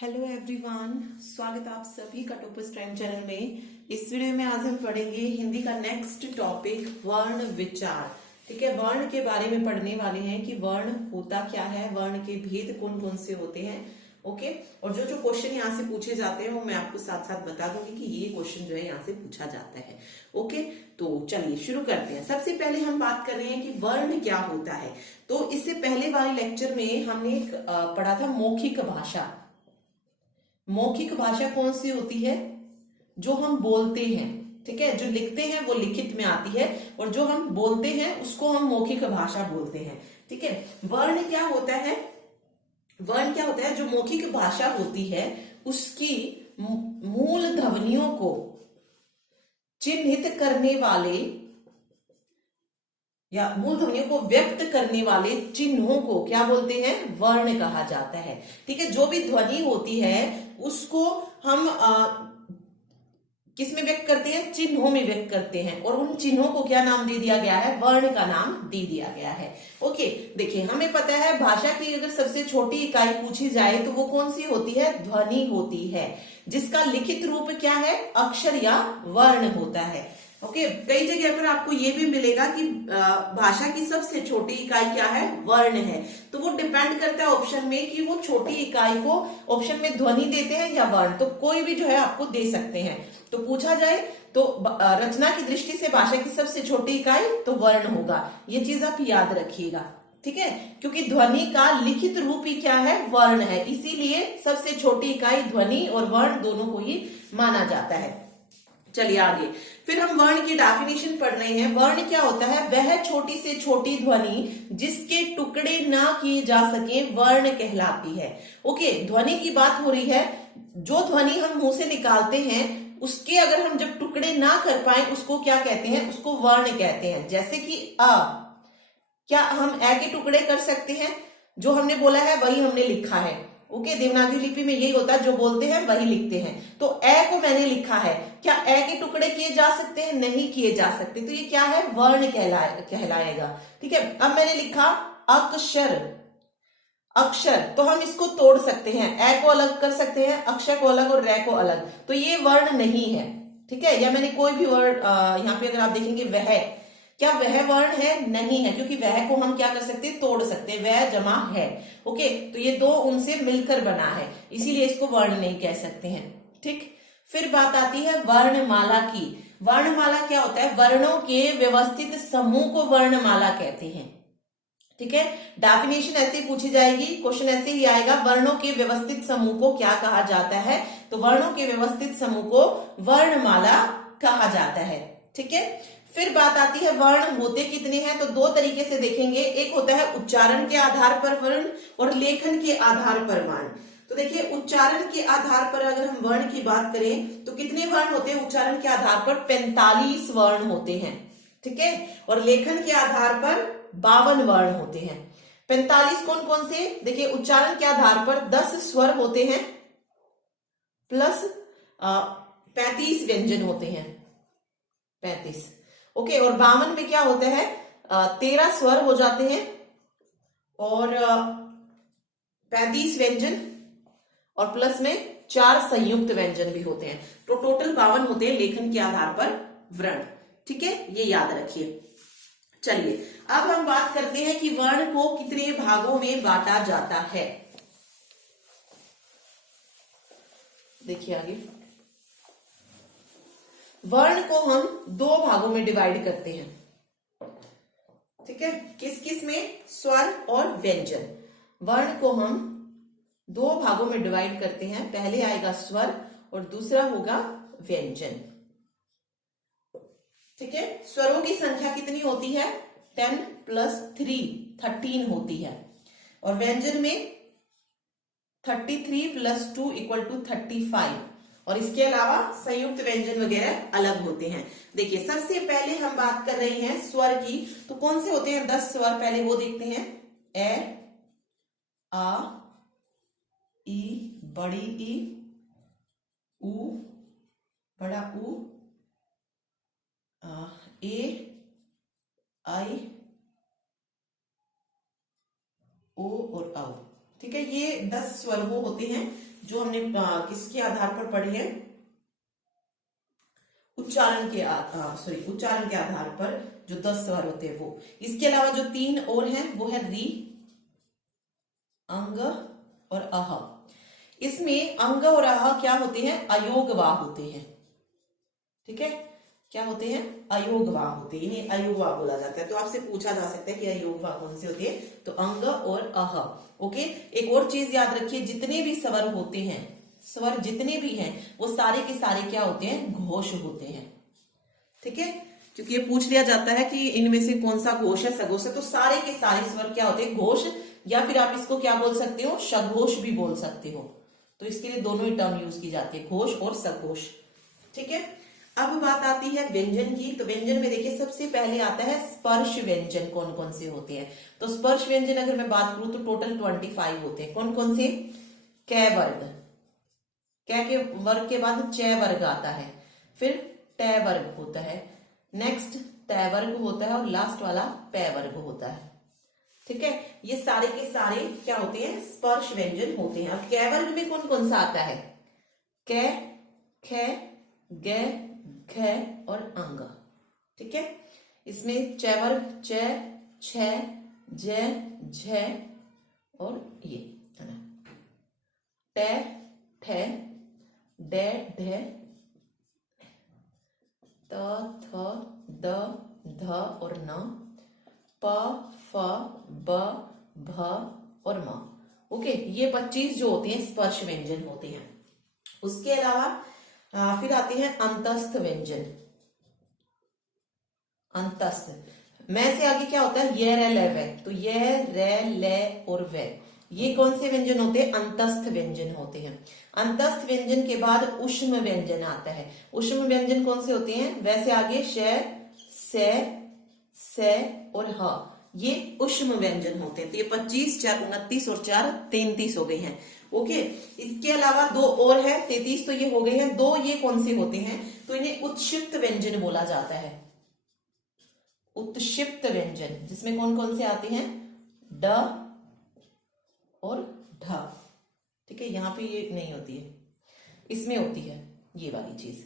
Hello everyone, स्वागत है आप सभी का टोपस टाइम चैनल में। इस वीडियो में आज हम पढ़ेंगे हिंदी का नेक्स्ट टॉपिक वर्ण विचार। ठीक है, वर्ण के बारे में पढ़ने वाले हैं कि वर्ण होता क्या है, वर्ण के भेद कौन कौन से होते हैं। ओके, और जो जो क्वेश्चन यहाँ से पूछे जाते हैं वो मैं आपको साथ साथ बता दूंगी कि ये क्वेश्चन जो है यहाँ से पूछा जाता है। ओके, तो चलिए शुरू करते हैं। सबसे पहले हम बात कर रहे हैं कि वर्ण क्या होता है। तो इससे पहले वाले लेक्चर में हमने पढ़ा था मौखिक भाषा। मौखिक भाषा कौन सी होती है? जो हम बोलते हैं, ठीक है, जो लिखते हैं वो लिखित में आती है, और जो हम बोलते हैं उसको हम मौखिक भाषा बोलते हैं। ठीक है, वर्ण क्या होता है? वर्ण क्या होता है? जो मौखिक भाषा होती है उसकी मूल ध्वनियों को चिन्हित करने वाले या मूल ध्वनियों को व्यक्त करने वाले चिन्हों को क्या बोलते हैं? वर्ण कहा जाता है। ठीक है, जो भी ध्वनि होती है उसको हम किसमें व्यक्त करते हैं? चिन्हों में व्यक्त करते हैं, और उन चिन्हों को क्या नाम दे दिया गया है? वर्ण का नाम दे दिया गया है। ओके, देखिए हमें पता है भाषा की अगर सबसे छोटी इकाई पूछी जाए तो वो कौन सी होती है? ध्वनि होती है, जिसका लिखित रूप क्या है? अक्षर या वर्ण होता है। ओके, कई जगह पर आपको ये भी मिलेगा कि भाषा की सबसे छोटी इकाई क्या है? वर्ण है। तो वो डिपेंड करता है ऑप्शन में कि वो छोटी इकाई को ऑप्शन में ध्वनि देते हैं या वर्ण। तो कोई भी जो है आपको दे सकते हैं। तो पूछा जाए तो रचना की दृष्टि से भाषा की सबसे छोटी इकाई तो वर्ण होगा। ये चीज आप याद रखिएगा, ठीक है, क्योंकि ध्वनि का लिखित रूप ही क्या है? वर्ण है, इसीलिए सबसे छोटी इकाई ध्वनि और वर्ण दोनों को ही माना जाता है। चलिए आगे, फिर हम वर्ण की डेफिनेशन पढ़ रहे हैं। वर्ण क्या होता है? वह छोटी से छोटी ध्वनि जिसके टुकड़े ना किए जा सके वर्ण कहलाती है। ओके, ध्वनि की बात हो रही है। जो ध्वनि हम मुंह से निकालते हैं उसके अगर हम जब टुकड़े ना कर पाए उसको क्या कहते हैं? उसको वर्ण कहते हैं। जैसे कि अ, क्या हम ए के टुकड़े कर सकते हैं? जो हमने बोला है वही हमने लिखा है। ओके, देवनागरी लिपि में यही होता है, जो बोलते हैं वही लिखते हैं। तो ए को मैंने लिखा है, क्या ए के टुकड़े किए जा सकते हैं? नहीं किए जा सकते। तो ये क्या है? वर्ण कहलाएगा। ठीक है, अब मैंने लिखा अक्षर। अक्षर तो हम इसको तोड़ सकते हैं, ए को अलग कर सकते हैं, अक्षर को अलग और रे को अलग। तो ये वर्ण नहीं है। ठीक है, या मैंने कोई भी वर्ड यहाँ पे अगर आप देखेंगे वह, क्या वह वर्ण है? नहीं है, क्योंकि वह को हम क्या कर सकते हैं? तोड़ सकते हैं, वह जमा है। ओके, तो ये दो उनसे मिलकर बना है, इसीलिए इसको वर्ण नहीं कह सकते हैं। ठीक, फिर बात आती है वर्णमाला की। वर्णमाला क्या होता है? वर्णों के व्यवस्थित समूह को वर्णमाला कहते हैं। ठीक है, डेफिनेशन ऐसे ही पूछी जाएगी, क्वेश्चन ऐसे ही आएगा, वर्णों के व्यवस्थित समूह को क्या कहा जाता है? तो वर्णों के व्यवस्थित समूह को वर्णमाला कहा जाता है। ठीक है, फिर बात आती है वर्ण होते कितने हैं? तो दो तरीके से देखेंगे। एक होता है उच्चारण के आधार पर वर्ण और लेखन के आधार पर वर्ण। तो देखिए, उच्चारण के आधार पर अगर हम वर्ण की बात करें तो कितने वर्ण होते हैं? उच्चारण के आधार पर 45 वर्ण होते हैं। ठीक है, और लेखन के आधार पर 52 वर्ण होते हैं। 45 कौन कौन से? देखिए, उच्चारण के आधार पर 10 स्वर होते हैं प्लस 35 व्यंजन होते हैं, 35। ओके, और 52 में क्या होता है? 13 स्वर हो जाते हैं और 35 व्यंजन, और प्लस में 4 संयुक्त व्यंजन भी होते हैं। तो टोटल 52 होते हैं लेखन के आधार पर वर्ण। ठीक है, ये याद रखिए। चलिए, अब हम बात करते हैं कि वर्ण को कितने भागों में बांटा जाता है। देखिए आगे, वर्ण को हम 2 भागों में डिवाइड करते हैं। ठीक है, किस किस में? स्वर और व्यंजन। वर्ण को हम 2 भागों में डिवाइड करते हैं। पहले आएगा स्वर और दूसरा होगा व्यंजन। ठीक है, स्वरों की संख्या कितनी होती है? 10 + 3 13 होती है, और व्यंजन में 33 + 2 = 35, और इसके अलावा संयुक्त व्यंजन वगैरह अलग होते हैं। देखिए, सबसे पहले हम बात कर रहे हैं स्वर की। तो कौन से होते हैं 10 स्वर? पहले वो देखते हैं। ए, आ, ई, बड़ी ई, ऊ, बड़ा ऊ, ए, आई, ओ और औ। ठीक है, ये 10 स्वर वो होते हैं जो हमने किसके आधार पर पढ़ी है, उच्चारण के उच्चारण के आधार पर जो 10 स्वर होते हैं वो। इसके अलावा जो 3 और हैं वो है री, अंग और अह। इसमें अंग और अह क्या होते हैं, अयोगवाह होते हैं। ठीक है, क्या होते हैं, अयोगवाह होते हैं, इन्हें अयोगवाह बोला जाता है। तो आपसे पूछा जा सकता है कि अयोगवाह कौन से होते हैं, तो अंग और अह। ओके, एक और चीज याद रखिए, जितने भी स्वर होते हैं, स्वर जितने भी हैं वो सारे के सारे क्या होते हैं, घोष होते हैं। ठीक है, क्योंकि ये पूछ लिया जाता है कि इनमें से कौन सा घोष है, सघोष है, तो सारे के सारे स्वर क्या होते हैं, घोष, या फिर आप इसको क्या बोल सकते हो, सघोष भी बोल सकते हो। तो इसके लिए दोनों ही टर्म यूज की जाती है, घोष और सघोष। ठीक है, अब बात आती है व्यंजन की। तो व्यंजन में देखिए सबसे पहले आता है स्पर्श व्यंजन, कौन कौन से होते हैं। तो स्पर्श व्यंजन अगर मैं बात करूं तो टोटल 25 होते हैं। कौन कौन से, कै वर्ग, कै के वर्ग के बाद च वर्ग आता है, फिर टे वर्ग होता है, नेक्स्ट तय वर्ग होता है, और लास्ट वाला पै वर्ग होता है। ठीक है, ये सारे के सारे क्या होते हैं, स्पर्श व्यंजन होते हैं। और कै वर्ग में कौन कौन सा आता है, कै, ख, ग, ख और अंग। ठीक है, इसमें च वर्ग च, छ, ज, झ और ये है ना, ट, ठ, ड, ढ, त, थ, द, ध और न, प, फ, ब, भ और म। ओके, ये 25 जो होते हैं स्पर्श व्यंजन होते हैं। उसके अलावा फिर आते हैं अंतस्थ व्यंजन। अंतस्थ, मैं से आगे क्या होता है, ये रे ले वे, तो ये रे ले और वे, ये कौन से व्यंजन होते हैं, अंतस्थ व्यंजन होते हैं। अंतस्थ व्यंजन के बाद ऊष्म व्यंजन आता है। ऊष्म व्यंजन कौन से होते हैं, वैसे आगे श, से और ह, ये ऊष्म व्यंजन होते हैं। तो ये 25, 4 29 और 4 33 हो गए हैं। ओके, इसके अलावा 2 और है, 33 तो ये हो गए हैं। 2 ये कौन से होते हैं, तो इन्हें उत्क्षिप्त व्यंजन बोला जाता है। उत्क्षिप्त व्यंजन, जिसमें कौन कौन से आते हैं, ड और ढ। ठीक है, यहां पे ये नहीं होती है, इसमें होती है ये वाली चीज।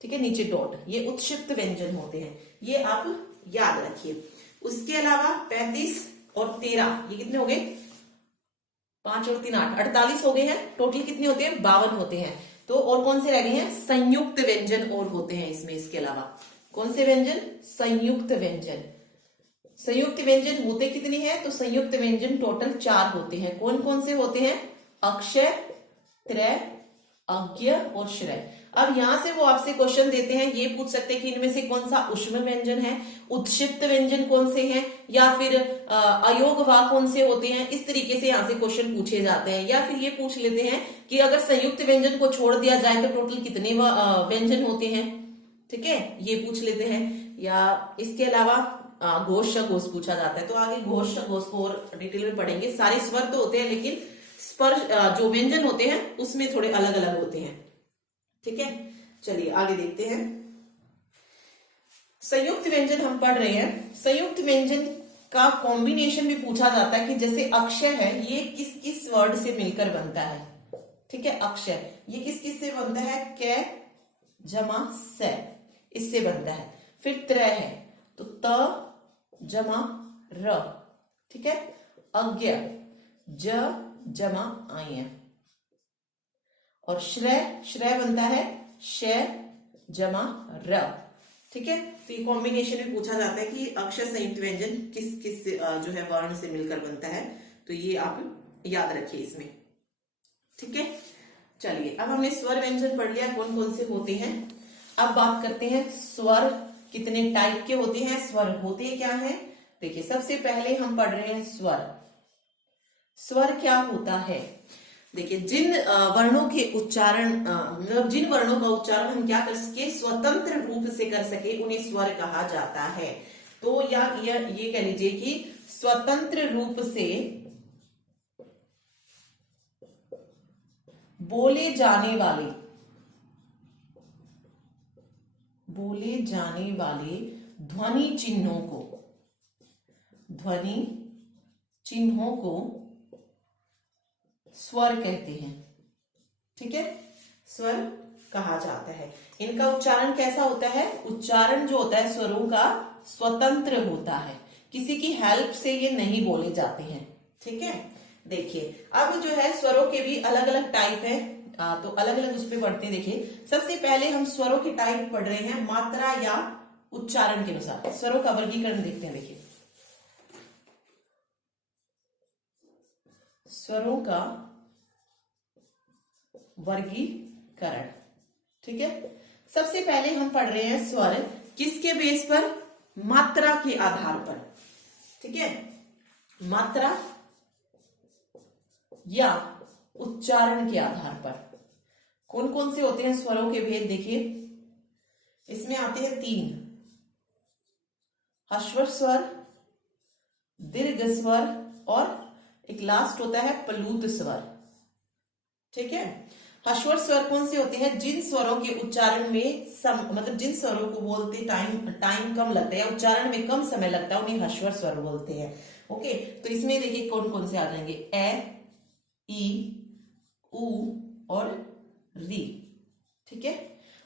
ठीक है, नीचे डॉट, ये उत्क्षिप्त व्यंजन होते हैं, ये आप याद रखिए। उसके अलावा 35 और 13 ये कितने हो गए, 5 और 3 8, 48 हो गए हैं। टोटल कितने होते हैं, 52 होते हैं। तो और कौन से रह गए हैं, संयुक्त व्यंजन और होते हैं इसमें। इसके अलावा कौन से व्यंजन, संयुक्त व्यंजन। संयुक्त व्यंजन होते कितने हैं, तो संयुक्त व्यंजन टोटल 4 होते हैं। कौन कौन से होते हैं, अक्षय, त्रय, अज्ञ और श्रय। अब यहां से वो आपसे क्वेश्चन देते हैं, ये पूछ सकते हैं कि इनमें से कौन सा ऊष्म व्यंजन है, उत्क्षिप्त व्यंजन कौन से हैं, या फिर अयोगवाह कौन से होते हैं। इस तरीके से यहाँ से क्वेश्चन पूछे जाते हैं। या फिर ये पूछ लेते हैं कि अगर संयुक्त व्यंजन को छोड़ दिया जाए तो टोटल कितने व्यंजन होते हैं। ठीक है, ये पूछ लेते हैं। या इसके अलावा घोष घोष पूछा जाता है। तो आगे घोष घोष को और डिटेल में पढ़ेंगे। सारे स्वर तो होते हैं, लेकिन स्पर्श जो व्यंजन होते हैं उसमें थोड़े अलग अलग होते हैं। ठीक है, चलिए आगे देखते हैं। संयुक्त व्यंजन हम पढ़ रहे हैं। संयुक्त व्यंजन का कॉम्बिनेशन भी पूछा जाता है कि जैसे अक्षय है, ये किस किस वर्ड से मिलकर बनता है। ठीक है, अक्षय ये किस किस से बनता है, कै जमा से, इससे बनता है। फिर त्रय है तो त जमा र। ठीक है, अज्ञ ज जमा आय, और श्रय, श्रय बनता है श जमा र। ठीक है, तो ये कॉम्बिनेशन में पूछा जाता है कि अक्षर संयुक्त व्यंजन किस किस जो है वर्ण से मिलकर बनता है। तो ये आप याद रखिए इसमें। ठीक है, चलिए अब हमने स्वर व्यंजन पढ़ लिया कौन कौन से होते हैं। अब बात करते हैं स्वर कितने टाइप के होते हैं, स्वर होते क्या हैं। देखिए सबसे पहले हम पढ़ रहे हैं स्वर। स्वर क्या होता है, देखिए जिन वर्णों के उच्चारण मतलब जिन वर्णों का उच्चारण हम क्या कर सके, स्वतंत्र रूप से कर सके, उन्हें स्वर कहा जाता है। तो या ये कह लीजिए कि स्वतंत्र रूप से बोले जाने वाले ध्वनि चिन्हों को स्वर कहते हैं। ठीक है, स्वर कहा जाता है। इनका उच्चारण कैसा होता है? उच्चारण जो होता है स्वरों का स्वतंत्र होता है, किसी की हेल्प से ये नहीं बोले जाते हैं। ठीक है, देखिए अब जो है स्वरों के भी अलग अलग टाइप है, तो अलग अलग उस पर पढ़ते हैं। देखिए सबसे पहले हम स्वरों के टाइप पढ़ रहे हैं मात्रा या उच्चारण के अनुसार। स्वरों का वर्गीकरण देखते हैं। देखिए स्वरों का वर्गीकरण, ठीक है। सबसे पहले हम पढ़ रहे हैं स्वर किसके बेस पर? मात्रा के आधार पर, ठीक है, मात्रा या उच्चारण के आधार पर। कौन कौन से होते हैं स्वरों के भेद? देखिए इसमें आते हैं 3, ह्रस्व स्वर, दीर्घ स्वर और एक लास्ट होता है प्लूत स्वर। ठीक है, ह्रस्व स्वर कौन से होते हैं? जिन स्वरों के उच्चारण में मतलब जिन स्वरों को बोलते टाइम कम लगता है या उच्चारण में कम समय लगता है उन्हें ह्रस्व स्वर बोलते हैं। ओके, तो इसमें देखिए कौन कौन से आ जाएंगे? ए, ई, उ और री। ठीक है,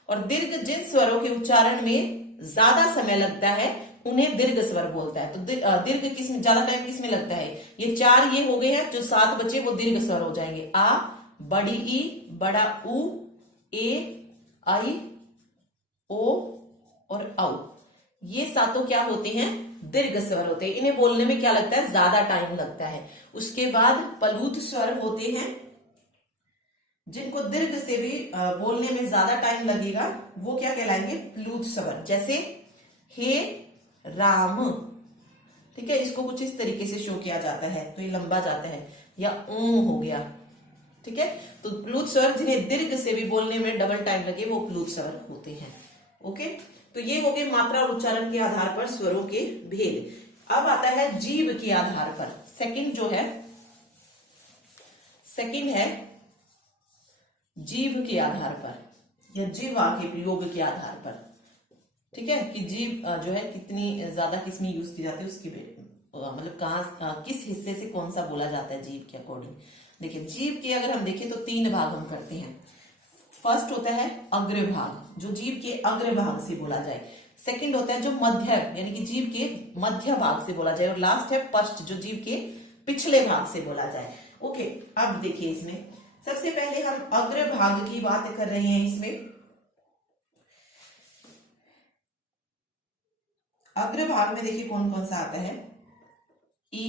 और दीर्घ जिन स्वरों के उच्चारण में ज्यादा समय लगता है उन्हें दीर्घ स्वर बोलता है। तो दीर्घ किसमें ज्यादा टाइम किसमें लगता है? ये 4 ये हो गए हैं, जो 7 बचे वो दीर्घ स्वर हो जाएंगे। आ, बड़ी ई, बड़ा उ, ए, आई, ओ और औ। ये सातों क्या होते हैं? दीर्घ स्वर होते हैं। इन्हें बोलने में क्या लगता है? ज्यादा टाइम लगता है। उसके बाद प्लूत स्वर होते हैं, जिनको दीर्घ से भी बोलने में ज्यादा टाइम लगेगा, वो क्या कहलाएंगे? प्लूत स्वर। जैसे हे राम, ठीक है, इसको कुछ इस तरीके से शो किया जाता है तो ये लंबा जाता है, या ओम हो गया। ठीक है, तो प्लूत स्वर जिन्हें दीर्घ से भी बोलने में डबल टाइम लगे वो प्लूत स्वर होते हैं। ओके, तो ये हो गए मात्रा और उच्चारण के आधार पर स्वरों के भेद। अब आता है जीव के आधार पर। सेकंड है जीव के आधार पर या जीवा के प्रयोग के आधार पर। ठीक है, कि जीव जो है कितनी ज्यादा किसमें यूज की जाती है उसकी मतलब कहाँ किस हिस्से से कौन सा बोला जाता है जीव के अकॉर्डिंग। देखिए जीव के अगर हम देखें तो 3 भाग हम करते हैं। फर्स्ट होता है अग्रभाग, जो जीव के अग्रभाग से बोला जाए। सेकंड होता है जो मध्य, यानी कि जीव के मध्य भाग से बोला जाए। और लास्ट है पश्च, जो जीव के पिछले भाग से बोला जाए। ओके, अब देखिए इसमें सबसे पहले हम अग्रभाग की बात कर रहे हैं। इसमें अग्रभाग में देखिए कौन कौन सा आता है? ई,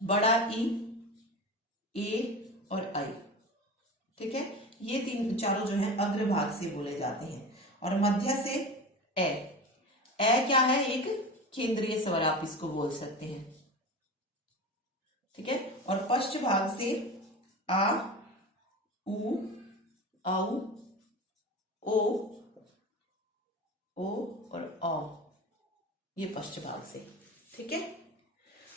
बड़ा ई, ए और आई। ठीक है, ये 4 जो है अग्रभाग से बोले जाते हैं। और मध्य से ए। ए क्या है? एक केंद्रीय स्वर, आप इसको बोल सकते हैं। ठीक है, और पश्च भाग से आ, उ, औ, ओ और औ, ये पश्च भाग से। ठीक है,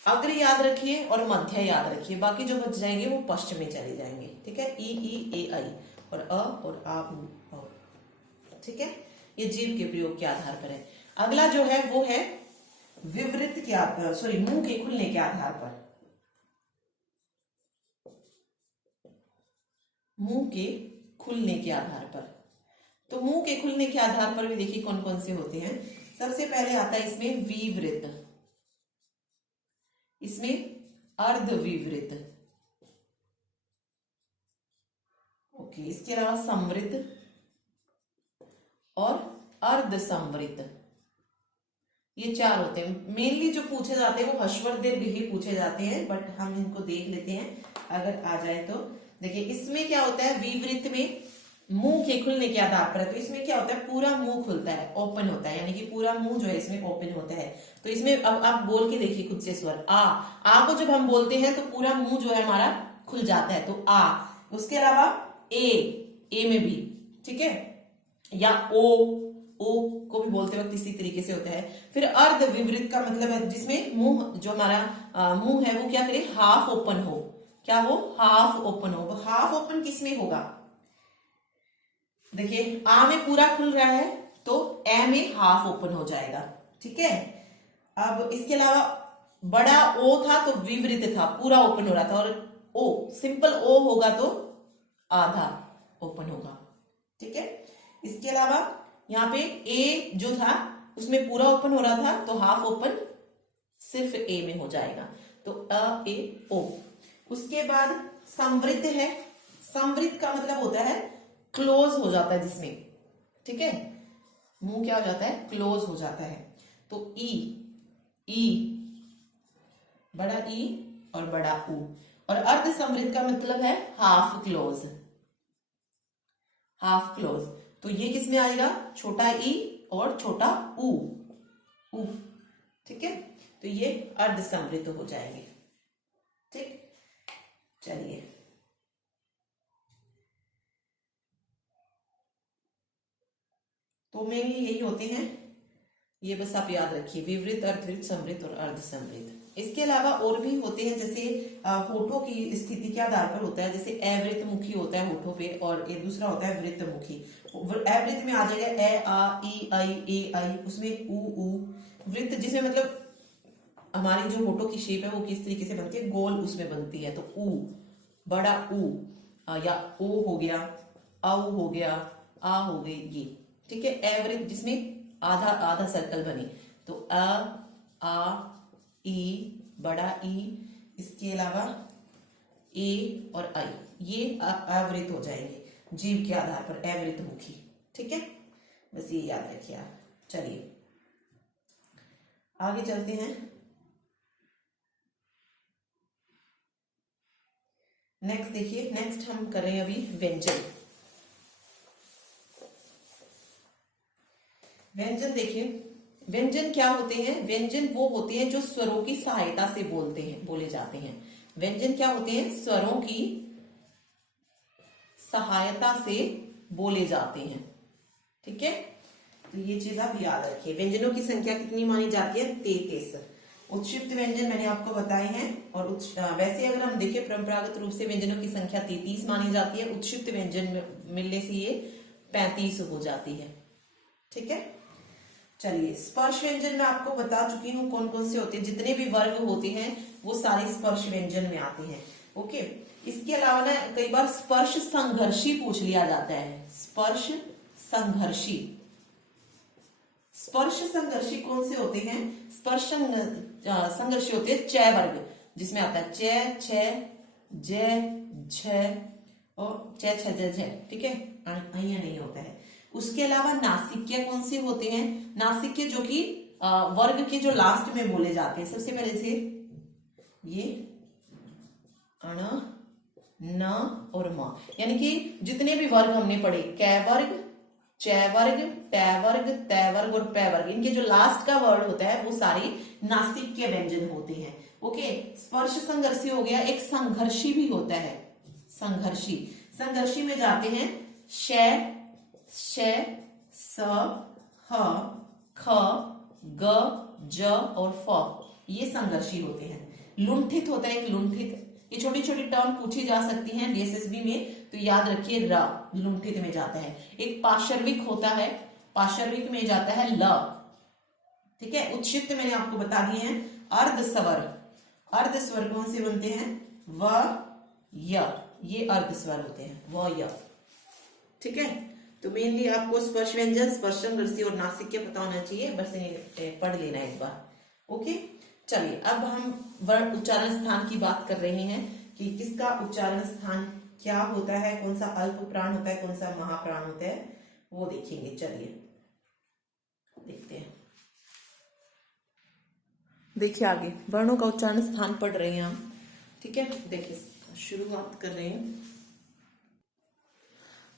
अग्र याद रखिए और मध्य याद रखिए, बाकी जो बच जाएंगे वो पश्च में चले जाएंगे। ठीक है, ई, ए, आई और अ और आ, उ, औ। ठीक है, ये जीव के प्रयोग के आधार पर है। अगला जो है वो है विवृत के मुंह के खुलने के आधार पर। मुंह के खुलने के आधार पर, तो मुंह के खुलने के आधार पर भी देखिए कौन कौन से होते हैं। सबसे पहले आता है इसमें विवृत, इसमें अर्धविवृत, ओके, इसके अलावा संवृत और अर्धसंवृत। ये 4 होते हैं। मेनली जो पूछे जाते हैं वो ह्रस्व दीर्घ ही पूछे जाते हैं, बट हम इनको देख लेते हैं अगर आ जाए तो। देखिए इसमें क्या होता है? विवृत में मुंह के खुलने के आधार पर है, तो इसमें क्या होता है? पूरा मुंह खुलता है, ओपन होता है, यानी कि पूरा मुंह जो है इसमें ओपन होता है। तो इसमें अब आप बोल के देखिए खुद से स्वर आ को जब हम बोलते हैं तो पूरा मुंह जो है हमारा खुल जाता है, तो आ। उसके अलावा ए में भी, ठीक है, या ओ को भी बोलते वक्त इसी तरीके से होता है। फिर अर्ध विवृत का मतलब है जिसमें मुंह जो हमारा मुंह है वो क्या करे? हाफ ओपन हो। क्या हो? हाफ ओपन हो। हाफ ओपन किसमें होगा? देखिए आ में पूरा खुल रहा है तो ए में हाफ ओपन हो जाएगा। ठीक है, अब इसके अलावा बड़ा ओ था तो विवृत था, पूरा ओपन हो रहा था, और ओ सिंपल ओ होगा तो आधा ओपन होगा, ठीक है। इसके अलावा यहाँ पे ए जो था उसमें पूरा ओपन हो रहा था, तो हाफ ओपन सिर्फ ए में हो जाएगा, तो अ ए ओ। उसके बाद संवृत है, संवृत का मतलब होता है क्लोज हो जाता है जिसमें, ठीक है, मुंह क्या हो जाता है, क्लोज हो जाता है, तो ई, ई, बड़ा ई और बड़ा ऊ। और अर्ध संवृत का मतलब है हाफ क्लोज, हाफ क्लोज, तो ये किस में आएगा, छोटा ई और छोटा ऊ, ऊ, ठीक है, तो ये अर्ध संवृत हो जाएंगे, ठीक। चलिए तो मेनली यही होते हैं, ये बस आप याद रखिए, विवृत, अर्धवृत, संवृत और अर्ध संवृत। इसके अलावा और भी होते हैं, जैसे होठों की स्थिति के आधार पर होता है, जैसे अवृत मुखी होता है होठों पे, और ये दूसरा होता है वृत्त मुखी। अवृत में आ जाएगा ए आ ई आई ए आई, उसमें ऊ ऊ। वृत्त जिसमें मतलब हमारी जो होठों की शेप है वो किस तरीके से बनती है, गोल उसमें बनती है, तो ऊ, बड़ा ऊ, या ओ हो गया, आऊ हो गया, आ हो गई, ये, ठीक है। एवरेज जिसमें आधा आधा सर्कल बने, तो अ आ ई, बड़ा ई, इसके अलावा ए और आई, ये अवृत हो जाएंगे जीव के आधार पर, अवृत मुखी, ठीक है, बस ये याद रखिए आप। चलिए आगे चलते हैं। नेक्स्ट देखिए, नेक्स्ट हम कर रहे हैं अभी व्यंजन। व्यंजन देखिए, व्यंजन क्या होते हैं, व्यंजन वो होते हैं जो स्वरों की सहायता से बोले जाते हैं। व्यंजन क्या होते हैं, स्वरों की सहायता से बोले जाते हैं, ठीक है, तो ये चीज आप याद रखिए। व्यंजनों की संख्या कितनी मानी जाती है, 33। उत्क्षिप्त व्यंजन मैंने आपको बताए हैं, और वैसे अगर हम देखें परंपरागत रूप से व्यंजनों की संख्या 33 मानी जाती है, उत्क्षिप्त व्यंजन मिलने से ये 35 हो जाती है, ठीक है। चलिए स्पर्श व्यंजन मैं आपको बता चुकी हूँ कौन कौन से होते हैं, जितने भी वर्ग होते हैं वो सारे स्पर्श व्यंजन में आते हैं, ओके। इसके अलावा ना कई बार स्पर्श संघर्षी पूछ लिया जाता है, स्पर्श संघर्षी। स्पर्श संघर्षी कौन से होते हैं, स्पर्श संघर्षी होते हैं च वर्ग, जिसमें आता है च, छ, ज, झ और च, छ, ज, झ, ठीक है, અહીંયા नहीं होता है। उसके अलावा नासिक्य कौन से होते हैं, नासिक्य जो कि वर्ग के जो लास्ट में बोले जाते हैं। सबसे पहले से ये अण, न और म, यानी कि जितने भी वर्ग हमने पढ़े, कै वर्ग, च वर्ग, ट वर्ग, त वर्ग और प वर्ग, इनके जो लास्ट का वर्ड होता है वो सारे नासिक्य व्यंजन होते हैं, ओके। स्पर्श संघर्षी हो गया, एक संघर्षी भी होता है, संघर्षी। संघर्षी में जाते हैं श, श, स, ह, ख, ग, ज और फ, ये संघर्षी होते हैं। लुंठित होता है एक लुंठित, ये छोटी छोटी टर्म पूछी जा सकती हैं डीएसएसबी में, तो याद रखिए र, लुंठित में जाता है। एक पार्श्विक होता है, पार्श्विक में जाता है ल, ठीक है। उत्क्षिप्त मैंने आपको बता दिए हैं। अर्ध स्वर, अर्ध स्वर कौन से बनते हैं, व, य, ये अर्ध स्वर होते हैं, व, य, ठीक है। तो मेनली आपको स्पर्श व्यंजन, स्पर्श संघर्षी और नासिक्य पता होना चाहिए, बस पढ़ लेना एक बार, ओके। चलिए अब हम वर्ण उच्चारण स्थान की बात कर रहे हैं कि किसका उच्चारण स्थान क्या होता है, कौन सा अल्प प्राण होता है, कौन सा महाप्राण होता है, वो देखेंगे। चलिए देखते हैं। देखिए आगे वर्णों का उच्चारण स्थान पढ़ रहे हैं हम, ठीक है। देखिए शुरुआत कर रहे हैं।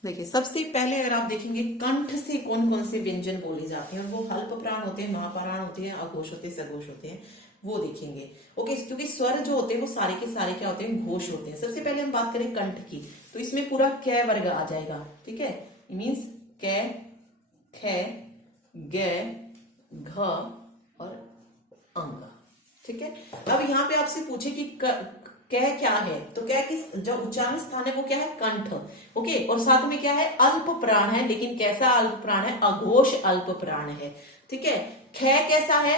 देखिए सबसे पहले अगर आप देखेंगे कंठ से कौन कौन से व्यंजन बोले जाते हैं, और वो अल्प प्राण होते हैं, महाप्राण होते हैं, अघोष होते हैं, सघोष होते हैं, वो देखेंगे, ओके। क्योंकि स्वर जो होते हैं वो सारे के सारे क्या होते हैं, घोष होते हैं। सबसे पहले हम बात करें कंठ की, तो इसमें पूरा क वर्ग आ जाएगा, ठीक है, मीन्स क, ख, ग, घ और अंग, ठीक है। अब यहाँ पे आपसे पूछे कि कै क्या है, तो कै किस जो उच्चारण स्थान है वो क्या है, कंठ, ओके। और साथ में क्या है, अल्प प्राण है, लेकिन कैसा अल्प प्राण है, अघोष अल्प प्राण है, ठीक है। ख कैसा है,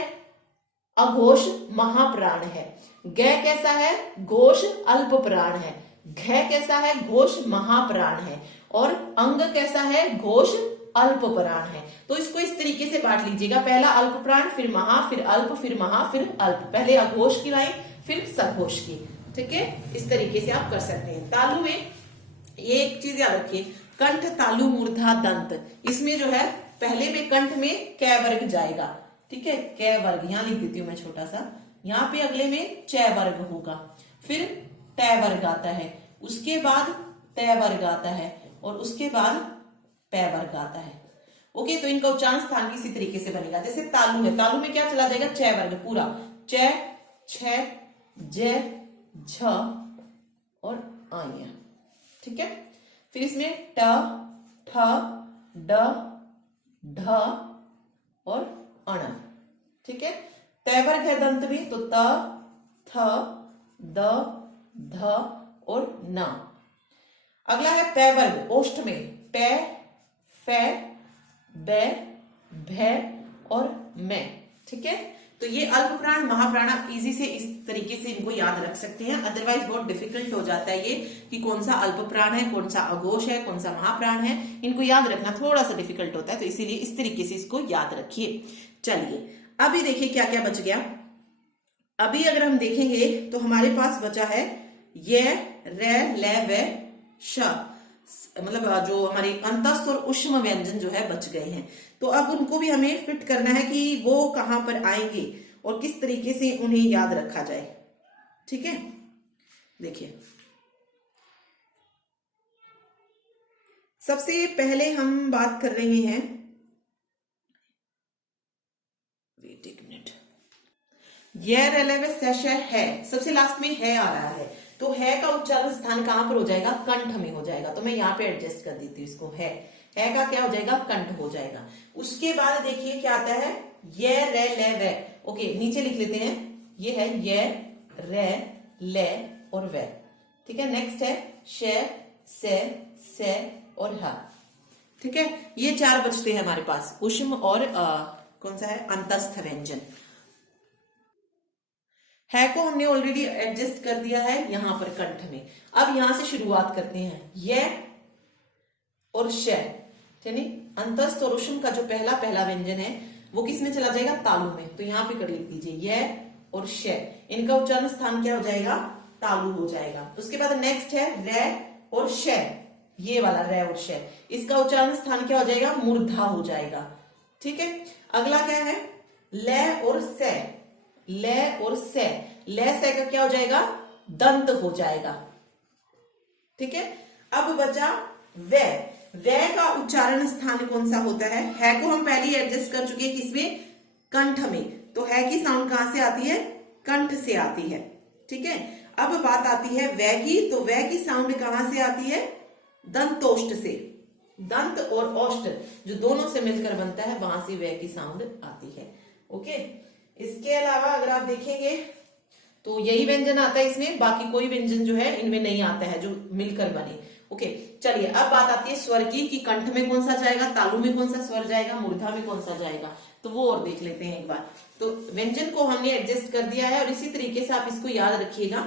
अघोष महाप्राण है। ग कैसा है, घोष अल्प प्राण है। घ कैसा है, घोष महाप्राण है, और अंग कैसा है, घोष अल्प प्राण है। तो इसको इस तरीके से बांट लीजिएगा, पहला अल्प प्राण, फिर महा, फिर अल्प, फिर महा, फिर अल्प, पहले अघोष की लाइन फिर सघोष की। ठीक है, इस तरीके से आप कर सकते हैं। तालु में ये एक चीज याद रखिए, कंठ, तालु, मूर्धा, दंत, इसमें जो है पहले में कंठ में कै वर्ग जाएगा। ठीक है, कै वर्ग यहां लिख देती हूं मैं छोटा सा, यहाँ पे अगले में च वर्ग होगा, फिर ट वर्ग आता है, उसके बाद त वर्ग आता है, और उसके बाद पै वर्ग आता है। ओके, तो इनका उच्चारण स्थान भी इसी तरीके से बनेगा। जैसे तालु है, तालु में क्या चला जाएगा, च वर्ग पूरा, च, छ, ज, झ और आया। ठीक है, फिर इसमें ट, ठ, ड, ढ और अण। ठीक है, तय वर्ग है दंत में, तो त, थ, द, ध और न। अगला है पै वर्ग ओष्ठ में, पै, फै, बै, भै और मैं। ठीक है, तो ये अल्प प्राण महाप्राण आप इजी से इस तरीके से इनको याद रख सकते हैं, अदरवाइज बहुत डिफिकल्ट हो जाता है ये कि कौन सा अल्प प्राण है, कौन सा अघोष है, कौन सा महाप्राण है, इनको याद रखना थोड़ा सा डिफिकल्ट होता है, तो इसीलिए इस तरीके से इसको याद रखिए। चलिए अभी देखिए क्या क्या बच गया। अभी अगर हम देखेंगे तो हमारे पास बचा है य, रे, ले, वे, श, मतलब जो हमारे अंतस्थ और उष्म व्यंजन जो है बच गए हैं। तो अब उनको भी हमें फिट करना है कि वो कहां पर आएंगे और किस तरीके से उन्हें याद रखा जाए। ठीक है, देखिए सबसे पहले हम बात कर रहे हैं, वेट एक मिनट, यह रेलेवे है, सबसे लास्ट में है आ रहा है, तो है का उच्चारण स्थान कहां पर हो जाएगा, कंठ में हो जाएगा। तो मैं यहाँ पे एडजस्ट कर देती हूँ इसको, है का क्या हो जाएगा, कंठ हो जाएगा। उसके बाद देखिए क्या आता है, ये, रे, ले, वे। ओके, नीचे लिख लेते हैं, ये है ये, रे, ले और वे। ठीक है, नेक्स्ट है श, से और ह। ठीक है, ये चार बचते हैं हमारे पास, उष्म और कौन सा है, अंतस्थ व्यंजन। है को हमने ऑलरेडी एडजस्ट कर दिया है यहां पर कंठ में। अब यहां से शुरुआत करते हैं, ये और श, यानी अंतस्थ और उष्म का जो पहला पहला व्यंजन है वो किस में चला जाएगा, तालु में। तो यहां पे कर लिख दीजिए, ये और श, इनका उच्चारण स्थान क्या हो जाएगा, तालु हो जाएगा। उसके बाद नेक्स्ट है रे और श, ये वाला रे और श, इसका उच्चारण स्थान क्या हो जाएगा, मूर्धा हो जाएगा। ठीक है, अगला क्या है, ले और से, ले और से, ले से का क्या हो जाएगा, दंत हो जाएगा। ठीक है, अब बचा वे, वे का उच्चारण स्थान कौन सा होता है को हम पहले ही एडजस्ट कर चुके हैं, किसमें, कंठ में। तो है की साउंड कहां से आती है, कंठ से आती है। ठीक है, अब बात आती है वे की, तो वे की साउंड कहां से आती है, दंतोष्ठ से। दंत और ओष्ठ जो दोनों से मिलकर बनता है, वहां से वे की साउंड आती है। ओके, इसके अलावा अगर आप देखेंगे तो यही व्यंजन आता है इसमें, बाकी कोई व्यंजन जो है इनमें नहीं आता है जो मिलकर बने। ओके, चलिए अब बात आती है स्वर की, कि कंठ में कौन सा जाएगा, तालु में कौन सा स्वर जाएगा, मूर्धा में कौन सा जाएगा, तो वो और देख लेते हैं एक बार। तो व्यंजन को हमने एडजस्ट कर दिया है और इसी तरीके से आप इसको याद रखिएगा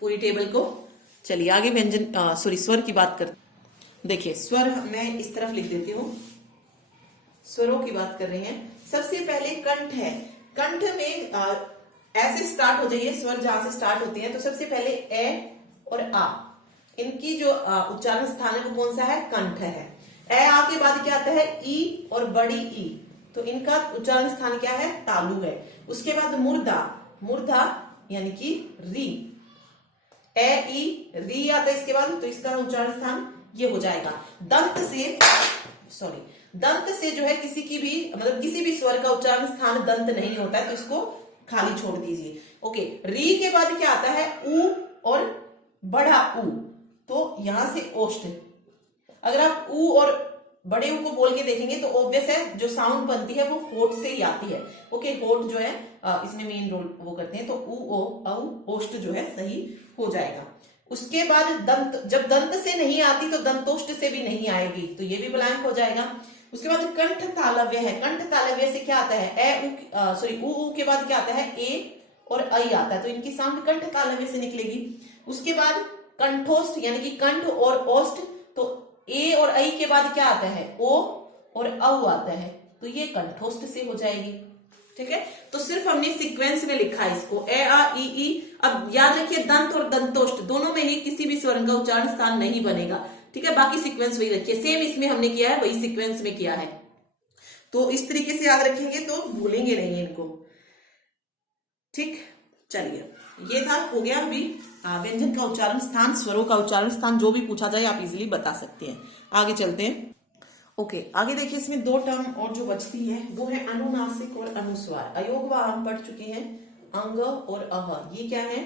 पूरी टेबल को। चलिए आगे व्यंजन स्वर की बात करते। देखिए स्वर मैं इस तरफ लिख देती हूँ, स्वरों की बात कर रहे हैं। सबसे पहले कंठ है, कंठ में ऐसे स्टार्ट हो जाइए, स्वर जहां से स्टार्ट होते हैं, तो सबसे पहले ए और आ, इनकी जो उच्चारण स्थान है वो कौन सा है, कंठ है। ए आ के बाद क्या आता है, ई और बड़ी ई, तो इनका उच्चारण स्थान क्या है, तालु है। उसके बाद मूर्धा, मूर्धा यानी कि री, ए ई री आता है इसके बाद, तो इसका उच्चारण स्थान ये हो जाएगा। दंत से, सॉरी, दंत से जो है किसी की भी, मतलब किसी भी स्वर का उच्चारण स्थान दंत नहीं होता है, तो इसको खाली छोड़ दीजिए। ओके, री के बाद क्या आता है, ऊ और बड़ा ऊ, तो यहां से ओष्ठ। अगर आप ऊ और बड़े ऊ को बोल के देखेंगे तो ऑब्वियस है जो साउंड बनती है वो होठ से ही आती है। ओके, होठ जो है इसमें मेन रोल वो करते हैं, तो ऊ ओ औ ओष्ठ जो है सही हो जाएगा। उसके बाद दंत, जब दंत से नहीं आती तो दंतोष्ठ से भी नहीं आएगी, तो ये भी ब्लैंक हो जाएगा। उसके बाद कंठ तालव्य है, कंठ तालव्य से क्या आता है, ए ऊ, सॉरी ऊ के बाद क्या आता है, ए और आई आता है, तो इनकी साउंड कंठ तालव्य से निकलेगी। उसके बाद कंठोष्ठ यानी कि कंठ और ओष्ठ, तो ए और ऐ के बाद क्या आता है, ओ और औ आता है, तो ये कंठोष्ठ से हो जाएगी। ठीक है, तो सिर्फ हमने सीक्वेंस में लिखा है इसको, ए आ ई ई। अब याद रखिए दंत और दंतोष्ठ दोनों में ही किसी भी स्वर का उच्चारण स्थान नहीं बनेगा। ठीक है, बाकी सीक्वेंस वही रखिए, सेम इसमें हमने किया है वही सीक्वेंस में किया है, तो इस तरीके से याद रखेंगे तो भूलेंगे नहीं इनको। ठीक, चलिए ये था, हो गया अभी व्यंजन का उच्चारण स्थान, स्वरों का उच्चारण स्थान, जो भी पूछा जाए आप इजीली बता सकते हैं। आगे चलते हैं। ओके, आगे देखिए इसमें दो टर्म और जो बचती है वो है अनुनासिक और अनुस्वार। अयोगवा हम पढ़ चुके हैं, अंग और अह, ये क्या है,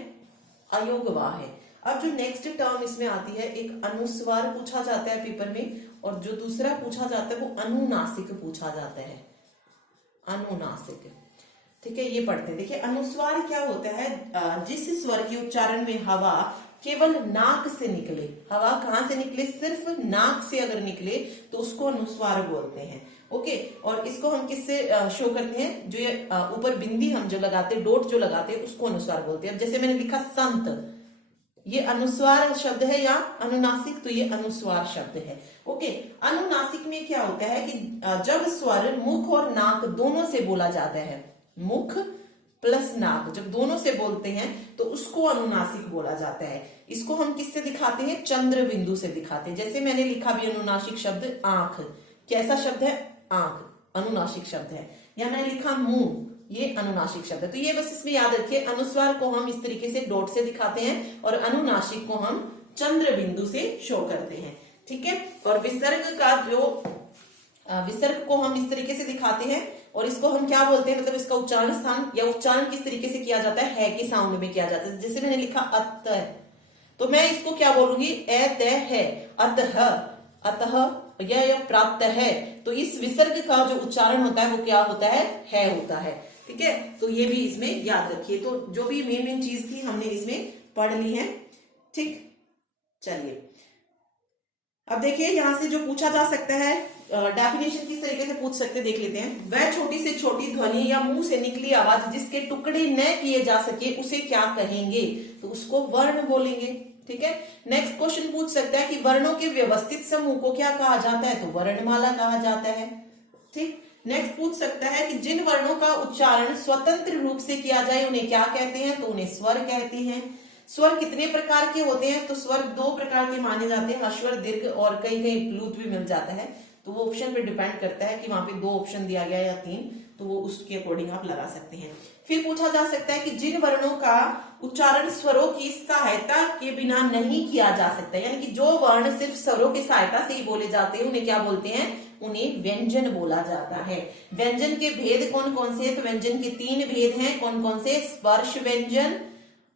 अयोगवा है। अब जो नेक्स्ट टर्म इसमें आती है, एक अनुस्वार पूछा जाता है पेपर में, और जो दूसरा पूछा जाता है वो अनुनासिक पूछा जाता है, अनुनासिक। ठीक है, ये पढ़ते हैं। देखिए अनुस्वार क्या होता है, जिस स्वर के उच्चारण में हवा केवल नाक से निकले, हवा कहां से निकले, सिर्फ नाक से अगर निकले तो उसको अनुस्वार बोलते हैं। ओके, और इसको हम किससे शो करते हैं, जो ये ऊपर बिंदी हम जो लगाते हैं, डॉट जो लगाते हैं, उसको अनुस्वार बोलते हैं। जैसे मैंने लिखा संत, ये अनुस्वार शब्द है या अनुनासिक, तो ये अनुस्वार शब्द है। ओके, अनुनासिक में क्या होता है कि जब स्वर मुख और नाक दोनों से बोला जाता है, मुख प्लस नाक जब दोनों से बोलते हैं तो उसको अनुनासिक बोला जाता है। इसको हम किससे दिखाते हैं, चंद्र बिंदु से दिखाते हैं। जैसे मैंने लिखा भी अनुनासिक शब्द आंख, कैसा शब्द है, आंख, अनुनासिक शब्द है। या मैंने लिखा मुंह, ये अनुनासिक शब्द है। तो ये बस इसमें याद रखिए, अनुस्वार को हम इस तरीके से डॉट से दिखाते हैं और अनुनासिक को हम चंद्र बिंदु से शो करते हैं। ठीक है, और विसर्ग का जो विसर्ग को हम इस तरीके से दिखाते हैं, और इसको हम क्या बोलते हैं, मतलब इसका उच्चारण स्थान या उच्चारण किस तरीके से किया जाता है की साउंड में किया जाता है। जैसे मैंने लिखा अत, तो मैं इसको क्या बोलूंगी, ए ते है, अतः, अतः यह प्राप्त है, तो इस विसर्ग का जो उच्चारण होता है वो क्या होता है होता है। ठीक है, तो ये भी इसमें याद रखिए। तो जो भी मेन चीज थी हमने इसमें पढ़ ली है। ठीक, चलिए अब देखिए यहां से जो पूछा जा सकता है, डेफिनेशन किस तरीके से पूछ सकते देख लेते हैं। वह छोटी से छोटी ध्वनि या मुंह से निकली आवाज जिसके टुकड़े न किए जा सके उसे क्या कहेंगे, तो उसको वर्ण बोलेंगे। ठीक है, नेक्स्ट क्वेश्चन पूछ सकता है कि वर्णों के व्यवस्थित समूह को क्या कहा जाता है, तो वर्णमाला कहा जाता है। ठीक, नेक्स्ट पूछ सकता है कि जिन वर्णों का उच्चारण स्वतंत्र रूप से किया जाए उन्हें क्या कहते हैं, तो उन्हें स्वर कहते हैं। स्वर कितने प्रकार के होते हैं, तो स्वर दो प्रकार के माने जाते हैं, ह्रस्व दीर्घ, और कहीं कहीं प्लूत भी मिल जाता है। तो वो ऑप्शन पे डिपेंड करता है कि वहां पे दो ऑप्शन दिया गया या तीन, तो वो उसके अकॉर्डिंग आप लगा सकते हैं। फिर पूछा जा सकता है कि जिन वर्णों का उच्चारण स्वरों की सहायता के बिना नहीं किया जा सकता, यानी कि जो वर्ण सिर्फ स्वरों की सहायता से ही बोले जाते हैं उन्हें क्या बोलते हैं, उन्हें व्यंजन बोला जाता है। व्यंजन के भेद कौन कौन से, तो व्यंजन के तीन भेद हैं, कौन कौन से, स्पर्श व्यंजन,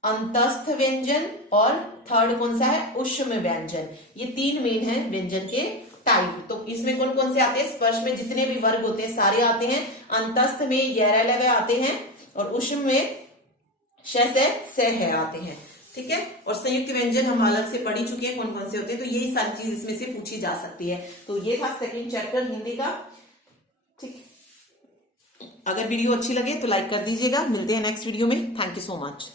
अंतस्थ व्यंजन, और थर्ड कौन सा है, ऊष्म व्यंजन। ये तीन मेन है व्यंजन के टाइप। तो इसमें कौन कौन से आते हैं, स्पर्श में जितने भी वर्ग होते हैं सारे आते हैं, अंतस्थ में यह लगे आते हैं, और ऊष्म में श से है आते हैं। ठीक है, और संयुक्त व्यंजन हम अलग से पढ़ ही चुके हैं कौन कौन से होते हैं, तो यही सारी चीज इसमें से पूछी जा सकती है। तो ये था सेकंड चैप्टर हिंदी का। ठीक, अगर वीडियो अच्छी लगे तो लाइक कर दीजिएगा। मिलते हैं नेक्स्ट वीडियो में। Thank you so much.